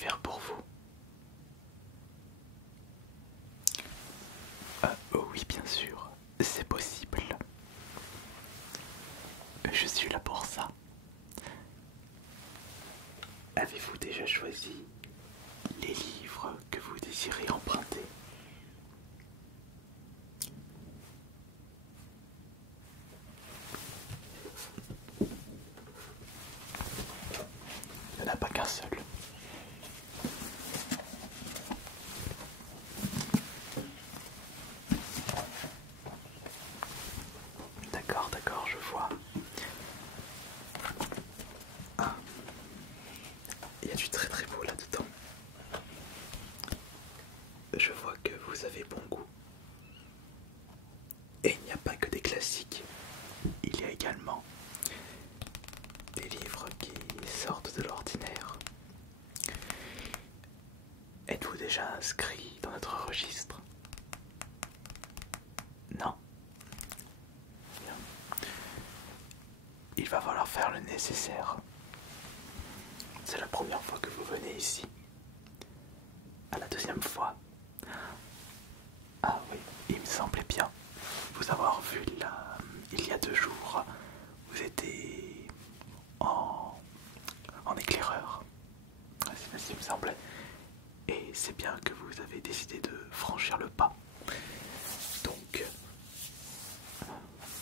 puis-je faire pour vous? Oh oui, bien sûr, c'est possible. Je suis là pour ça. Avez-vous déjà choisi les livres que vous désirez emprunter? Il n'y en a pas qu'un seul. D'accord, d'accord, je vois. Ah, il y a du très très beau là-dedans. Je vois que vous avez bon goût. Et il n'y a pas que des classiques. Il y a également des livres qui sortent de l'ordinaire. Êtes-vous déjà inscrit dans notre registre? Non. Bien. Il va falloir faire le nécessaire. C'est la première fois que vous venez ici. À la deuxième fois. Ah oui, il me semblait bien vous avoir vu là, il y a 2 jours. Vous étiez en éclaireur. C'est ce qu'il me semblait. Et c'est bien que vous avez décidé de franchir le pas. Donc,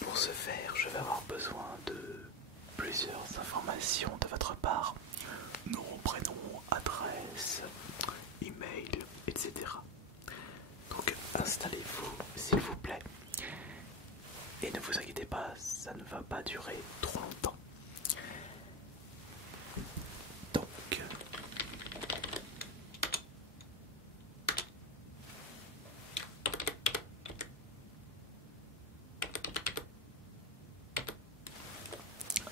pour ce faire, je vais avoir besoin de plusieurs informations de votre part. Nom, prénom, adresse, email, etc. Donc, installez-vous, s'il vous plaît. Et ne vous inquiétez pas, ça ne va pas durer trop longtemps. Donc,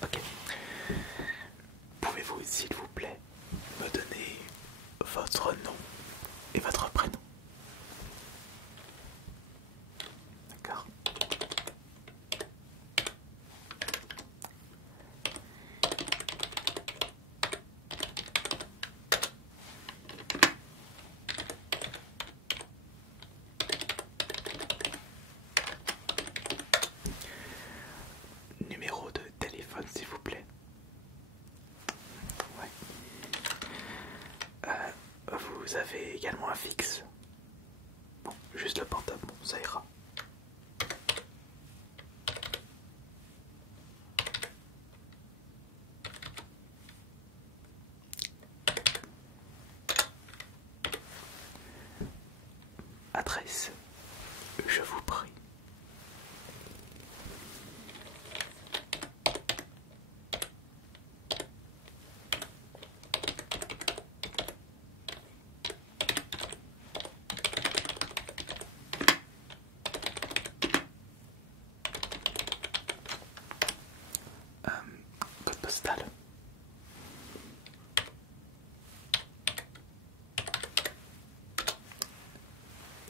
ok. Pouvez-vous, s'il vous plaît, me donner votre nom et votre prénom? D'accord. Numéro de téléphone, s'il vous plaît. Ouais. Vous avez également un fixe? Bon, juste le portable, bon, ça ira. Adresse, je vous prie. Code postal.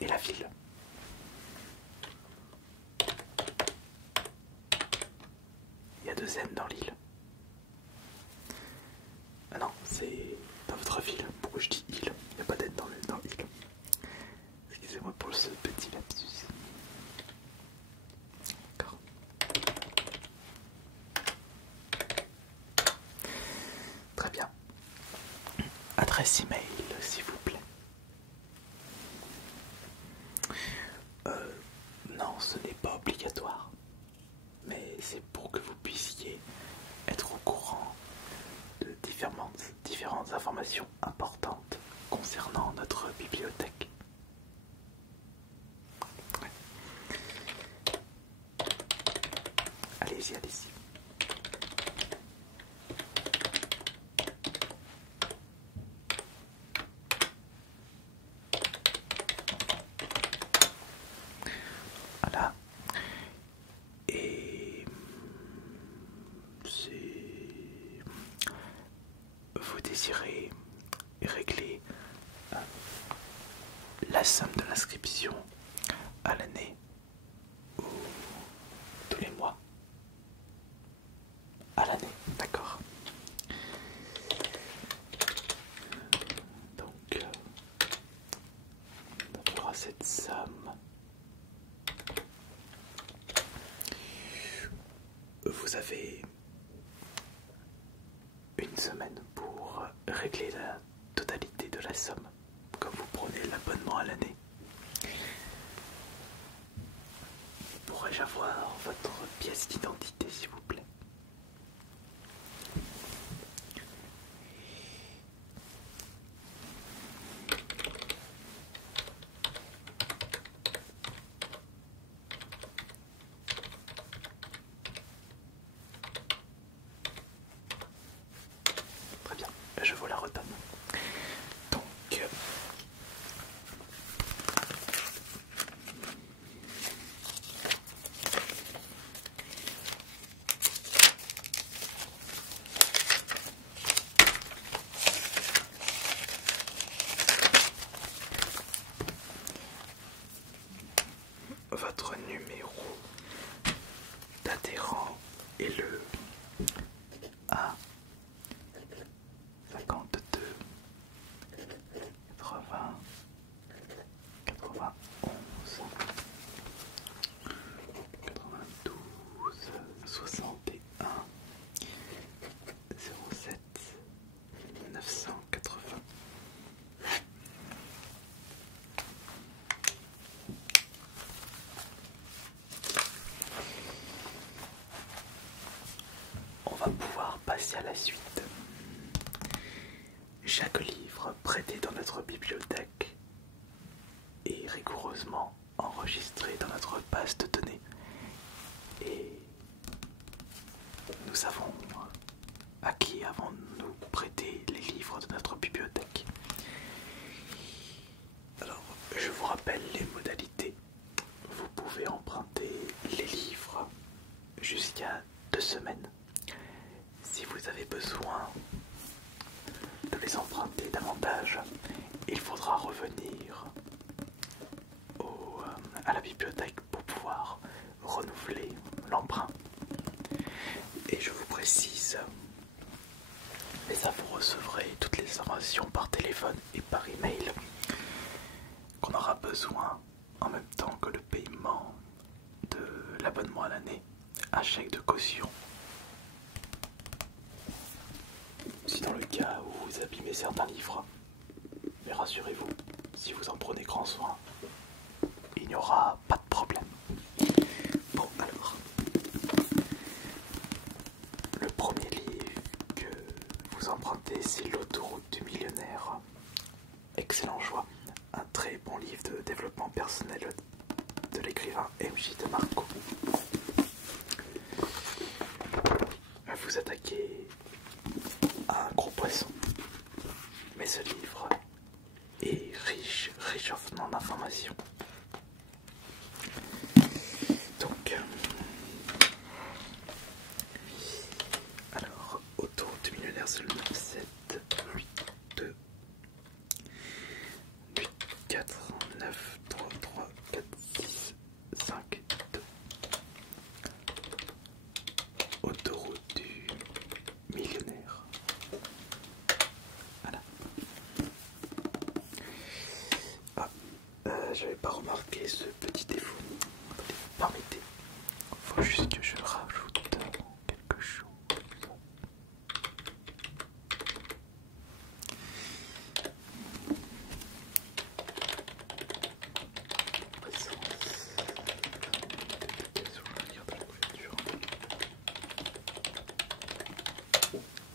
Et la ville. Il y a 2 N dans l'île. Ah non, c'est dans votre ville. Pourquoi je dis île? Il n'y a pas d'N dans l'île. Excusez-moi pour ce petit lapsus. D'accord. Très bien. Adresse email, s'il vous plaît. Non, ce n'est pas obligatoire. Mais c'est pour que vous puissiez être au courant de différentes informations importantes concernant notre bibliothèque. Ouais. Allez-y, allez-y. Voilà. Et vous désirez régler la somme de l'inscription à l'année ou tous les mois? À l'année, d'accord. vous avez une semaine pour régler la totalité de la somme quand vous prenez l'abonnement à l'année. Pourrais-je avoir votre pièce d'identité, s'il vous plaît? Très bien, je vous la redonne. Donc, votre numéro d'adhérent est le A 52 80 91 92 61 07 980. On va pouvoir passer à la suite. Chaque livre prêté dans notre bibliothèque est rigoureusement enregistré dans notre base de données et nous savons à qui avons-nous prêté les livres de notre bibliothèque. Alors, je vous rappelle les modalités. Vous pouvez emprunter les livres jusqu'à 2 semaines. Si vous avez besoin de les emprunter davantage, il faudra revenir à la bibliothèque pour pouvoir renouveler l'emprunt. Et je vous précise, mais ça vous recevrez toutes les informations par téléphone et par email, qu'on aura besoin en même temps que le paiement de l'abonnement à l'année, un chèque de caution. Si dans le cas où vous abîmez certains livres, mais rassurez-vous, si vous en prenez grand soin, il n'y aura pas de problème. Bon, alors, le premier livre que vous empruntez, c'est L'autoroute du millionnaire. Excellent choix, un très bon livre de développement personnel de l'écrivain M.J. de Marco. Vous attaquez à un gros poisson, mais ce livre est riche en informations. Donc, alors, autour du millionnaire, c'est le 9, 7, 8, 2, 8, 4, 9, 3, 3, 4, 6, 5, 2. Autoroute du millionnaire. Voilà. Ah, j'avais pas remarqué ce petit défaut. Attendez, permettez. Faut juste que je rajoute quelque chose.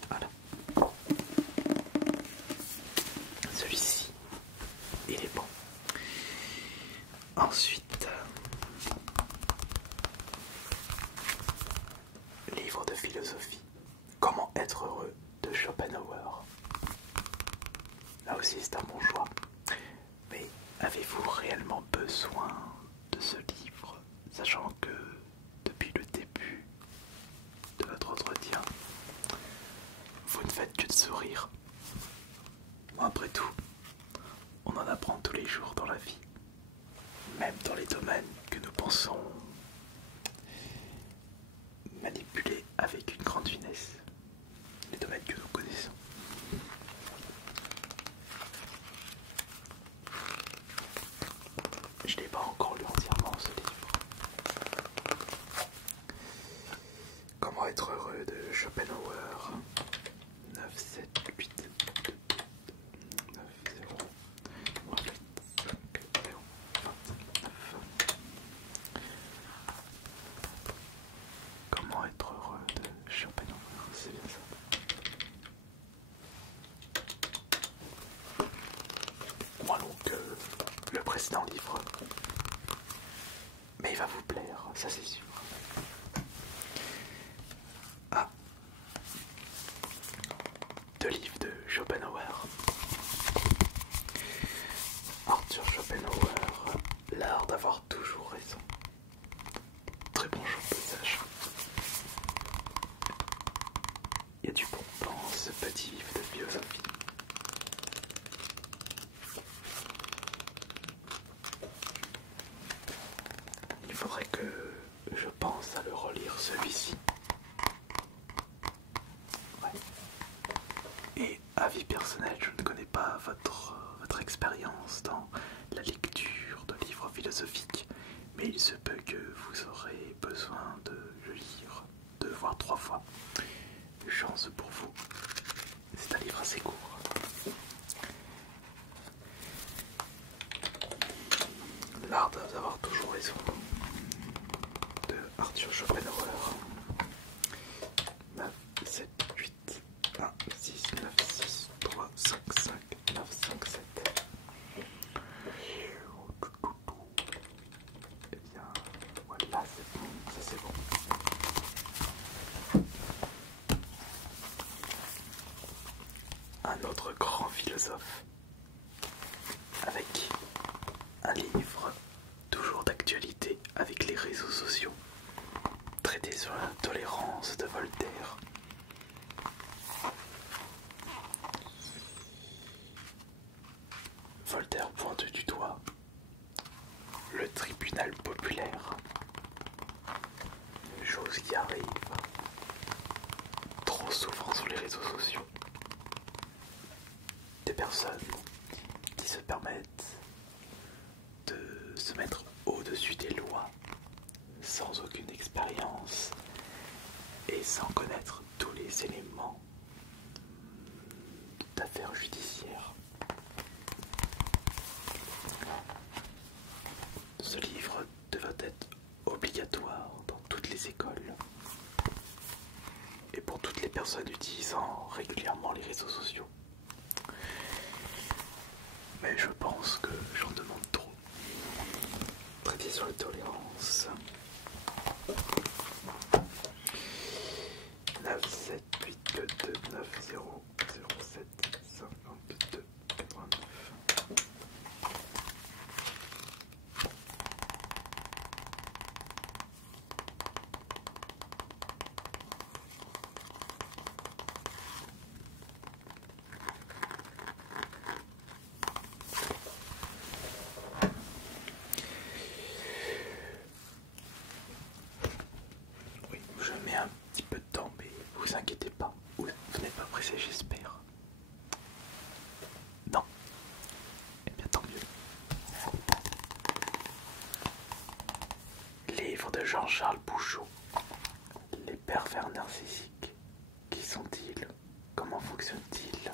Voilà. Celui-ci, il est bon. Ensuite, livre de philosophie. Comment être heureux de Schopenhauer. Là aussi, c'est un bon choix. Mais avez-vous réellement besoin de ce livre, sachant que depuis le début de notre entretien, vous ne faites que de sourire? Après tout, on en apprend tous les jours dans la vie, même dans les domaines que nous pensons manipuler avec une grande finesse, les domaines que nous connaissons. Je n'ai pas encore lu entièrement ce livre. Comment être heureux de Schopenhauer. 9, 7, 8, 2, 9, 0, 8, 5, 0, 29. Comment être heureux de Schopenhauer, c'est bien ça. Moins long que le précédent livre. Mais il va vous plaire, ça c'est sûr. Ah, deux livres de Schopenhauer. Arthur Schopenhauer, l'art d'avoir toujours raison. Très bon passage. Il y a du bon dans ce petit livre de philosophie. Il faudrait que je pense à le relire celui-ci. Ouais. Et avis personnel, je ne connais pas votre expérience dans la lecture de livres philosophiques, mais il se peut que vous aurez besoin de le lire 2 voire 3 fois. Chance pour vous. C'est un livre assez court. L'art d'avoir toujours raison de Arthur Schopenhauer. 9, 7, 8, 1, 6, 9, 6, 3, 5, 5, 9, 5, 7. Eh bien, voilà, c'est bon, ça c'est bon. Un autre grand philosophe, avec un livre toujours d'actualité avec les réseaux sociaux, traité sur la tolérance de Voltaire. Voltaire pointe du doigt le tribunal populaire, une chose qui arrive trop souvent sur les réseaux sociaux. Des personnes qui se permettent de se mettre au-dessus des lois sans aucune expérience et sans connaître tous les éléments d'affaires judiciaires. Ce livre devrait être obligatoire dans toutes les écoles et pour toutes les personnes utilisant régulièrement les réseaux sociaux. Mais je pense que j'en demande trop. Traité sur la tolérance. 9, 7, 8, 2, 9, 0, 0, 7, 52, 89. Oui, je mets un petit peu de temps, mais vous inquiétez pas, vous n'êtes pas pressé, j'espère. Non. Eh bien, tant mieux. Livre de Jean-Charles Bouchot. Les pervers narcissiques. Qui sont-ils? Comment fonctionnent-ils?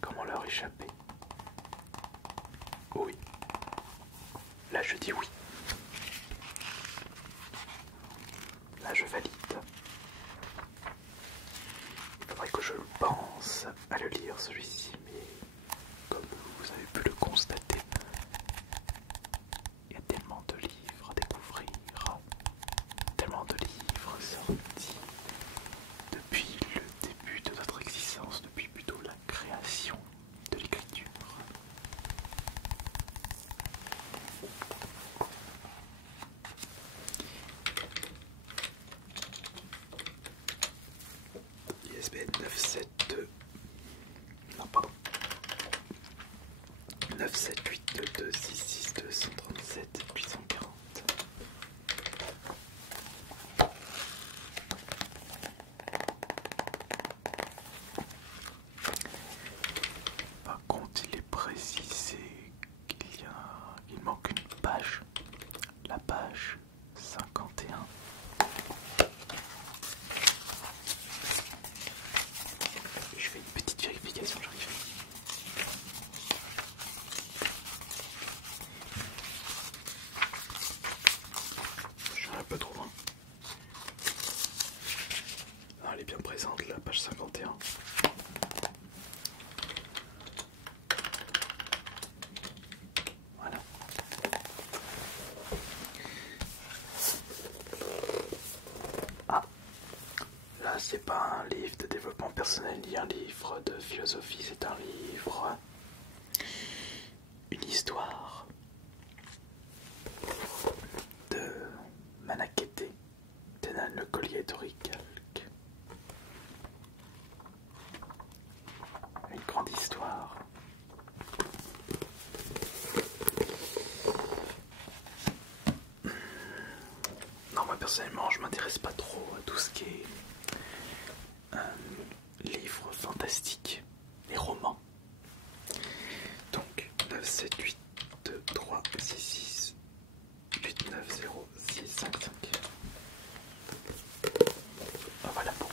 Comment leur échapper? Oui. Là, je dis oui. Là, je valide. Il faudrait que je pense à le lire celui-ci, mais comme vous avez pu le constater, il y a tellement de livres à découvrir, tellement de livres sortis depuis le début de notre existence, depuis plutôt la création de l'écriture. ISBN 972. Non, pardon. 9782266237840. Par contre, il est précisé qu'il manque une page. La page 51. c'est pas un livre de développement personnel ni un livre de philosophie, c'est un livre, une histoire de Manakete, Tenan le collier d'Orichalque. Une grande histoire. Non, moi personnellement, je m'intéresse pas trop à tout ce qui est livres fantastiques, les romans. Donc 9, 7, 8, 2, 3, 6, 6, 8, 9, 0, 6, 5, 5. Ah, voilà bon.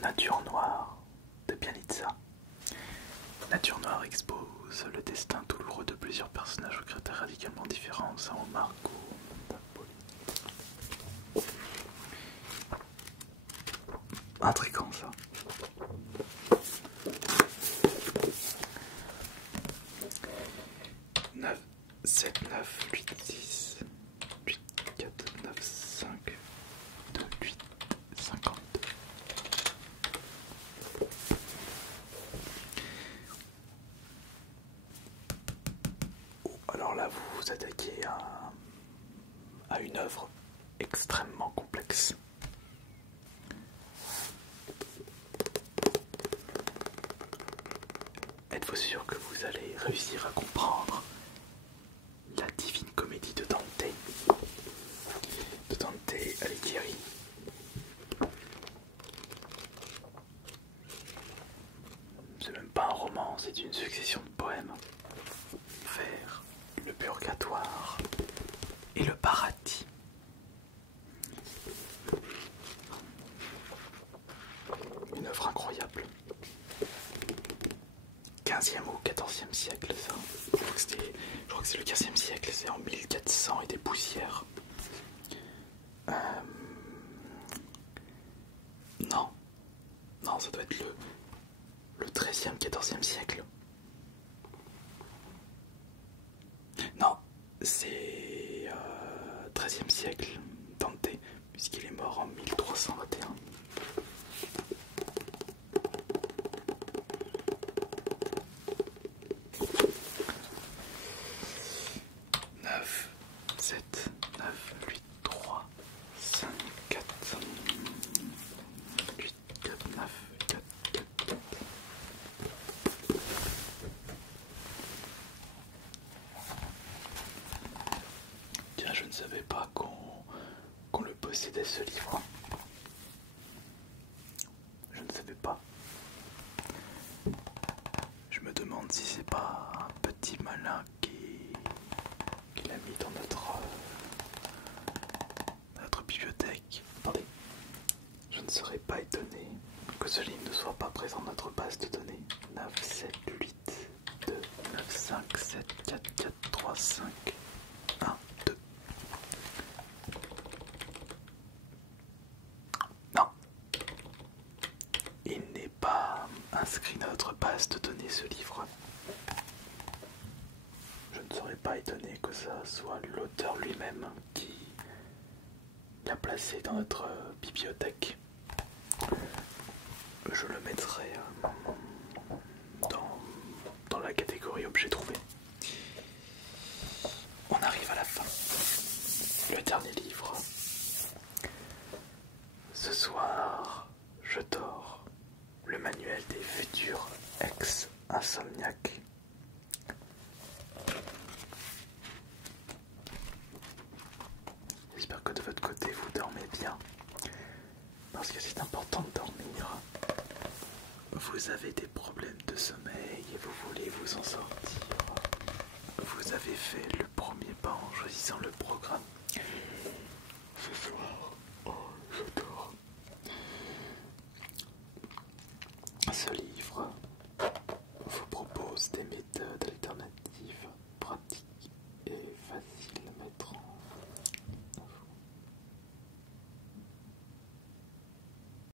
Nature noire de Bianitsa. Nature noire expose le destin douloureux de plusieurs personnages aux critères radicalement différents. Saint Marco. Intriguant ça. 9, 7, 9, 8, 6, 8, 4, 9, 5, 2, 8, 50. Alors là, vous vous attaquez à une œuvre extrêmement complexe. Êtes-vous sûr que vous allez réussir à comprendre la divine comédie de Dante Alighieri? C'est même pas un roman, c'est une succession de poèmes vers le purgatoire et le paradis. Une œuvre incroyable. 15e ou 14e siècle, ça. Je crois que c'est le 15e siècle, c'est en 1400 et des poussières. Non, ça doit être le 13e, 14e siècle. Non, c'est 13e siècle, Dante, puisqu'il est mort en 1321. 9, 7, 9, 8, 3, 5, 4, 8, 4, 9, 4, 4, 4. Tiens, je ne savais pas qu'on le possédait ce livre. Je ne savais pas. Je me demande si c'est pas un petit malin qui l'a mis dans notre bibliothèque. Attendez, je ne serais pas étonné que ce livre ne soit pas présent dans notre base de données. 9, 7, 8, 2, 9, 5, 7, 4, 4, 3, 5, 1, 2. Non, il n'est pas inscrit dans notre base de données ce livre. Je ne serais pas étonné que ça soit l'auteur lui-même qui l'a placé dans notre bibliothèque. Je le mettrai dans la catégorie objet trouvé. On arrive à la fin. Le dernier livre. Ce soir, je dors. Le manuel des futurs ex-insomniaques. J'espère que de votre côté vous dormez bien, parce que c'est important de dormir. Vous avez des problèmes de sommeil et vous voulez vous en sortir. Vous avez fait le premier pas en choisissant le programme